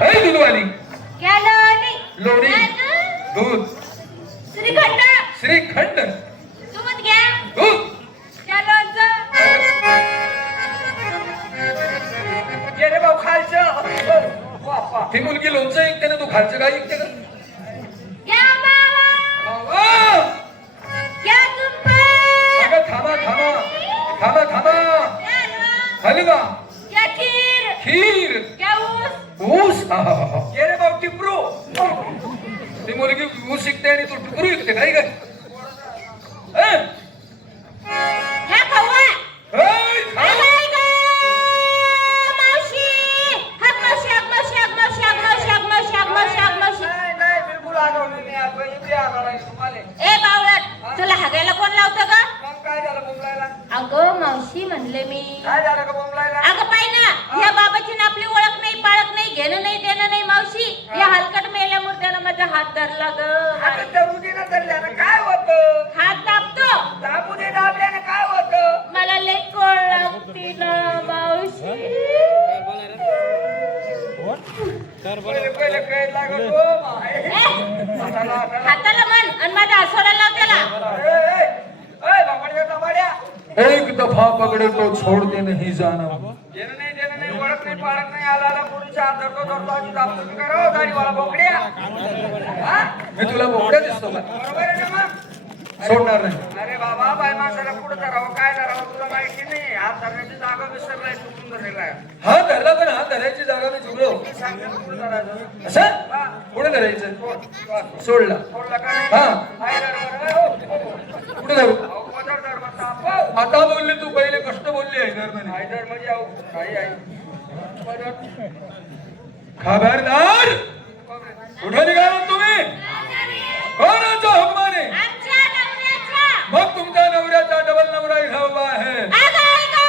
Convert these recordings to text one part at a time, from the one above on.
ऐ दूधवाली क्या लोणी लोणी दूध श्रीखंड श्रीखंड दूध घ्या दूध क्या लोणचं गेले भाऊ खालचं बाप्पा ती मुलगी लोणचं ऐकते ना तू खालचं काय ऐकते का क्या बाबा बाबा! क्या तुप्पा अगं थांबा थांबा थांबा थांबा क्या हलवा हलवा क्या खीर खीर क्या ऊस ऊस आहाहाहा. गेले भाऊ टिपरू ती मुलगी ऊस शिकते आणि तू टुकरू विकते काय काय हं? क्या खवा ऐ, थांब. नाही नाही बिलकुल आठवलं नाही आपण इथे आणार आहे तुम्हाला ए बावळट तुला हागायला कोण लावतं ग मग काय झालं बोंबलायला अगं मावशी म्हणले मी काय झालं का बोंबलायला अगं पाय ना या बाबाची ना आपली ओळख नाही पाळख नाही घेणं नाही देणं नाही मावशी या हलकट मेल्या मुर्द्यानं माझा हात धरला ग आता दरुदीनं धरल्यानं काय होतं हात दाबतो दाबू दे दाबल्यानं काय होतं मला लई कोळ लागती ना मावशी पहिले पहिले काय लागत हो माय. हाताला, हाताला. हाताला मन आणि माझ्या आसोला लाव त्याला ए, ए, ए, बाबाड्या, बाबाड्या. एक दफा पकड़े तो छोड़ते नहीं जाना देणं नाही ओळख नाही पाळख नाही आला पुढच्या हात धरतो धरतो आणि दाबतो की करो दाढीवाला बोकड्या हा मी तुला बोकड्या दिसतो का बरोबर आहे ना मग सोडणार नाही अरे बाबा बाय माणसाला पुढे धरावं काय धरावं तुला माहिती नाही हात धरण्याची जागा विसरलाय चुकून धरलेला आहे हा धरला पण हा धरायची जागा मी चुकलो मी सांगते ना पुढे धरायचं असं पुढे धरायचं सोडला सोडला काय हा आहे धर पुढे धरू अहो पदर धर म्हणता आपण आता बोलले तू पहिले कष्ट बोलली आहे धर म्हणे हैदर म्हणजे अहो काही आहे पदर खबरदार कुठे निघाला तुम्ही कोणाच्या हुकमाने आमच्या नवऱ्याच्या मग तुमच्या नवऱ्याचा डबल नवरा इथं उभा आहे अगं ऐका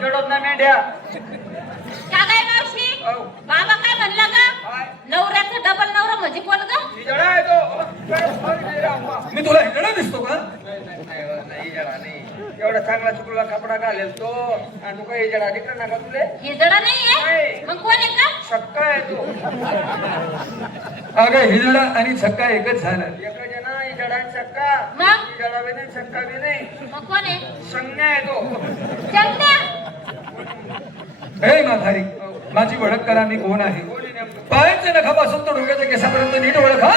जडत ना मेंढ्या क्या काय मावशी अहो. बाबा काय म्हणला ग काय? नवऱ्याचा डबल नवरा म्हणजे कोण ग ही जडा आहे तो मी तुला हिकडा दिसतो का नाही जडा नाही एवढा चांगला चुकला कपडा घालेल तो आणि तू काही जडा दिसला ना का तुले हिजडा नाहीये नाही. मग कोण आहे का सक्का आहे तो अगं हिजडा आणि छक्का एकच झालं एकच आहे ना ही जडा आणि सक्का मग ही जडा बी नाही सक्का बी नाही मग कोण आहे संज्ञा आहे तो चंद्या हे माघारी माझी ओळख करा मी कोण आहे कोणी नेमकं पायाच्या नखापासून तर डोक्याच्या केसापर्यंत नीट ओळखा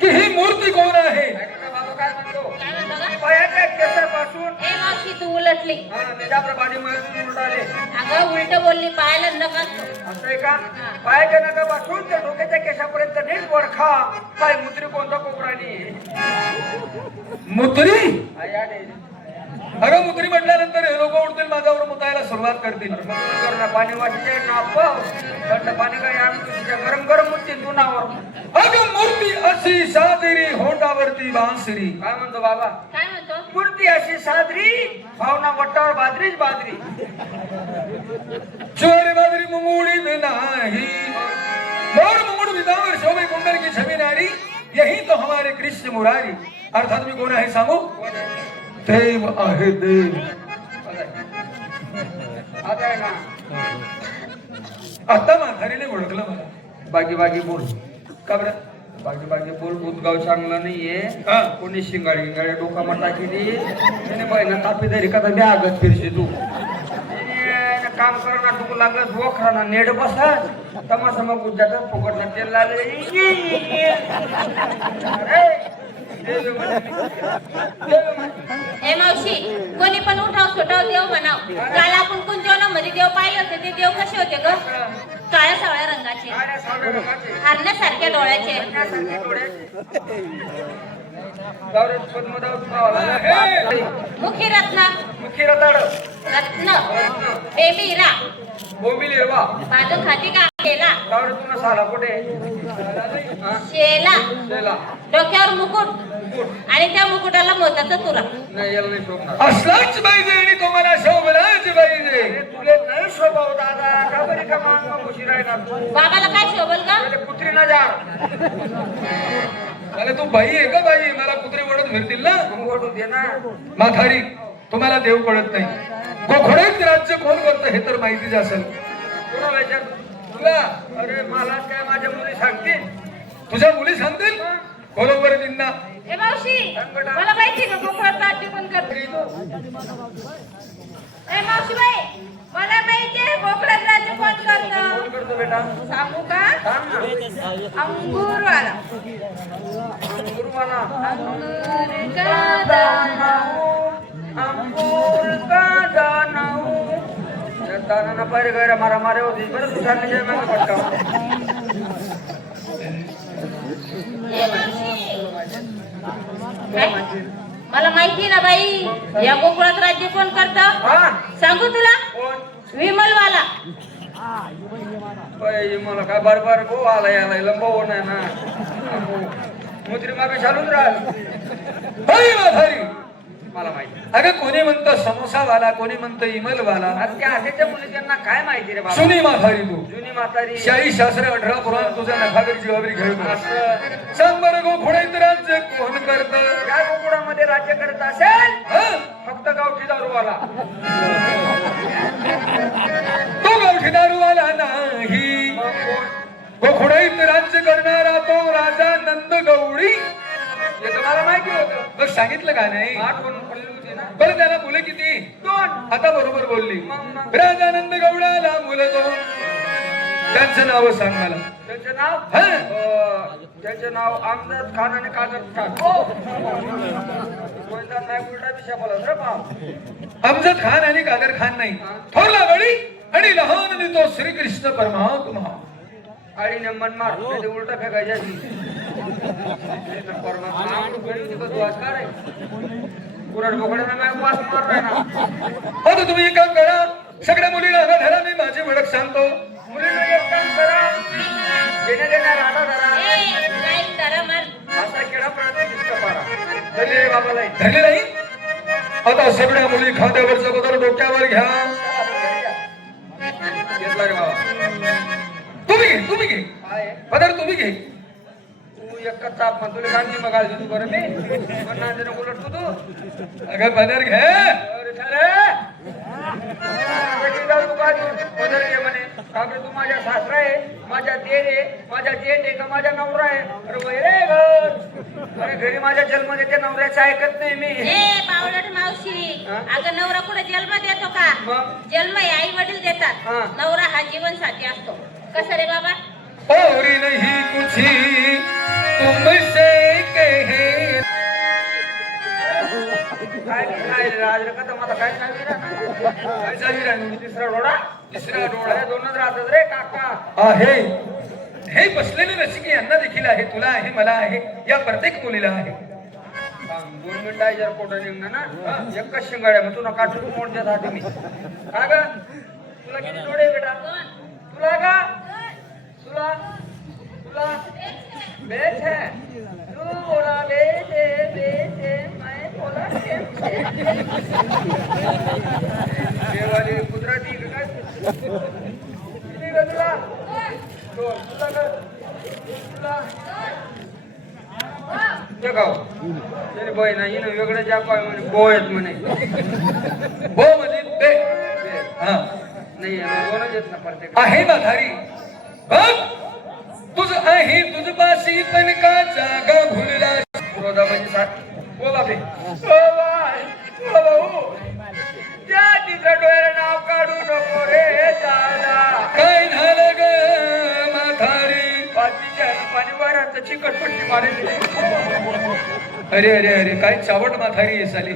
की ही मूर्ती कोण आहे ऐका बाबा काय म्हणतो काय म्हणतो ग पायाच्या केसापासून ए मावशी तू उलटली हा निजाप्रमाणे मध्ये उलटाले अगं उलट बोलली पायाला नका असं आहे का पायाच्या नखापासून ते डोक्याच्या केसापर्यंत नीट ओळखा काय मुत्री कोणता कोपराली मुत्री आई आले अगं मुत्री म्हटल्यानंतर हे लोक उडतील माझ्यावर मुतायला सुरुवात करतील करणं पाणी वाटते नाप थंड पाणी काय आणून तुझ्या गरम गरम मुठी तुनावर अगं मूर्ती अशी साजरी होंडावरती बांसरी काय म्हणतो बाबा काय म्हणतो मूर्ती अशी साजरी भावना वट्टावर बाजरीच बाजरी चोरी बाजरी मुंगुड़ी में नाही मोर मुंगुड़ विदावर शोभे कुंडल की छवि नारी यही तो हमारे कृष्ण मुरारी अर्थात मी कोण आहे सांगू देव आहे देव आता आहे ना आता म्हातारीने ओळखलं मला बागी बागी बोल का बरं बागी बागी बोल बुधगाव चांगलं नाहीये हा. कोणी शिंगाडी गिंगाडी डोका मटा केली त्याने बहिणा तापी धरी का मी आगत फिरशी तू त्याने काम करणार तू लागलं वखराना नेड बसा तमासा मग गुजरात फुकटला तेल लागले ए मावशी कोणी पण उठाव सुटाव देव म्हणाव काल आपण कुंजवना मध्ये देव पाहिले होते ते देव कसे होते ग काळ्या सावळ्या रंगाचे हरण्यासारख्या डोळ्याचे मुखी रत्न मुखी रताड रत्न बेबी हिरा बोंबील हिरवा बाजू खाती का शेला गावरे तुला साला कुठे शेला शेला डोक्यावर मुकुट आणि त्या मुकुटाला मोत्याचा तुरा नाही याला नाही शोभणार असलाच पाहिजे आणि तुम्हाला शोभलाच पाहिजे अरे तुले नाही स्वभाव दादा का बरी का मांग खुशी राहणार बाबाला काय शोभल ग कुत्री ना जा अरे तू बाई आहे का बाई? मला कुत्रे ओढत फिरतील ना. मग ओढू दे ना. म्हातारी तुम्हाला देव कळत नाही. गोखड्यात राज्य कोण करतं हे तर माहितीच असेल कोणाला विचार? तुला. अरे मला काय माझ्या मुली सांगतील. तुझ्या मुली सांगतील बरोबर निंदा. ए मावशी मला माहिती का कोकणात राज्य कोण करते? ए मावशी बाई मला माहिती आहे कोकणात राज्य कोण करतं. कोण करतो बेटा? सांगू का? सांग ना. अंगूरवाला. अंगूरवाला. अंगूर का दाना. अंगूर का दाना. या दानाना पायरे गैरा मारा मारे होती. बरं तू सांगली जय मला पटका. ए मावशी काय? मला माहिती ना बाई या कोकणात राज्य कोण करतं. हा सांगू तुला? कोण? विमलवाला. बाई मला काय बार बार गो आला याला लंबव नाही ना. मुद्री मागे चालूच राहिल. बाई म्हातारी मला माहिती. अगं कोणी म्हणतं समोसावाला, कोणी म्हणतं इमलवाला. आज त्या आधीच्या मुली त्यांना काय माहिती रे बाबा. सुनी म्हातारी तू. जुनी म्हातारी. शाही शास्त्र 18 पुराण तुझ्या नखागरी जीवावरी घेतो. असं सांग बरं गोखड्यात राज्य कोण करतं. त्या गोकुळामध्ये राज्य करत असेल हं? फक्त गावठी दारूवाला. तो गावठी दारूवाला नाही. मग कोण? गोखड्यात राज्य करणारा तो राजा नंद गौडी. हे तर मला माहिती होतं. मग सांगितलं का नाही. आठवण पडली होती ना. बरं त्याला मुलं किती. 2. आता बरोबर बोलली. मग. राजानंद गौडाला मुलं 2. त्यांचं नाव सांग मला. त्यांचं नाव हं? त्यांचं नाव अमजद खान आणि कादर खान. कोणता नाही उलटा विषय बोलत रे बाप. अमजद खान आणि कादर खान नाही. थोरला गडी आणि लहान तो श्रीकृष्ण परमात्मा. आळीने मन मार नाही ते उलटा फेकायच्या परमात्मा आमचं गडी होती का तू आज काय कुराड बोकड्याला नाही वास मार ना. आता तुम्ही एक काम करा. सगळ्या मुलीला धरा. मी माझी ओळख सांगतो. मुलीला एक काम करा. देण्या देण्या राधा धरा. ए नाही जरा मर. असा केळा पडत दिसतं पारा. धरले बाबाला धरले नाही. आता सगळ्या मुली खांद्यावरचं बदल डोक्यावर घ्या. घेतला रे बाबा. तुम्ही घे काय पदर तुम्ही घे. तू एक ताप मग तुला गांधी मग घालतो तू बरं मी पण नांदेने उलटतो तू. अगं पदर घे. अरे झालं. तू काय पदर घे म्हणे. का बरं तू माझ्या सासरा आहे, माझ्या देर आहे, माझ्या जेठ आहे का माझ्या नवरा आहे. अरे वय रे घर. अरे घरी माझ्या जन्म देते नवऱ्याचं ऐकत नाही मी. ए पावलट मावशी हा? अगं नवरा कुठे जन्म देतो का. मग? जन्म आई वडील देतात. हा. नवरा हा जीवन साथी असतो. कसं रे बाबा. और नहीं कुछ तुमसे कहे. काय काय राज रे का मला काय सांगितलं ना. काय चालू राहिलं. तिसरा डोळा. तिसरा डोळा. अरे दोनच राहतात रे काका. आहे. हे बसलेले रसिक यांना देखील आहे. तुला आहे, मला आहे, या प्रत्येक मुलीला आहे. 2 मिनिटं आहे जर कोटा निघणार ना. एकच शिंगाड्या मग तुला काटून मोडण्यासाठी मी. का ग तुला किती डोळे आहे बेटा. तुला का तुला तुला बेच है. तू बोला बेच है मैं बोला देवाली कुदरती काय किती ग तुला. तुला का तुला जगाव तरी बोय नाही ना वेगळं जापाय म्हणे बोयत म्हणे. हो म्हणजे ते हा नाही दोनच येत ना प्रत्येक. आहे म्हातारी. बघ तुझ आहे तुझ पाशी पण का जागा भुलला. पुरोधा म्हणजे साठ. ओ बापे ओ बाय ओ भाऊ त्या तिसऱ्या डोळ्याला नाव काढू नको रे दादा. काय झालं ग म्हातारी. पातीच्या पाणी वाऱ्याचं चिकटपट्टी मारेल. अरे अरे अरे काय चावट म्हातारी आहे साली.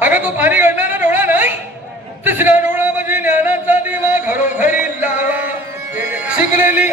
अगं तो पाणी घडणारा डोळा नाही. तिसरा डोळा म्हणजे ज्ञानाचा दिवा घरोघरी लावा. शिकलेली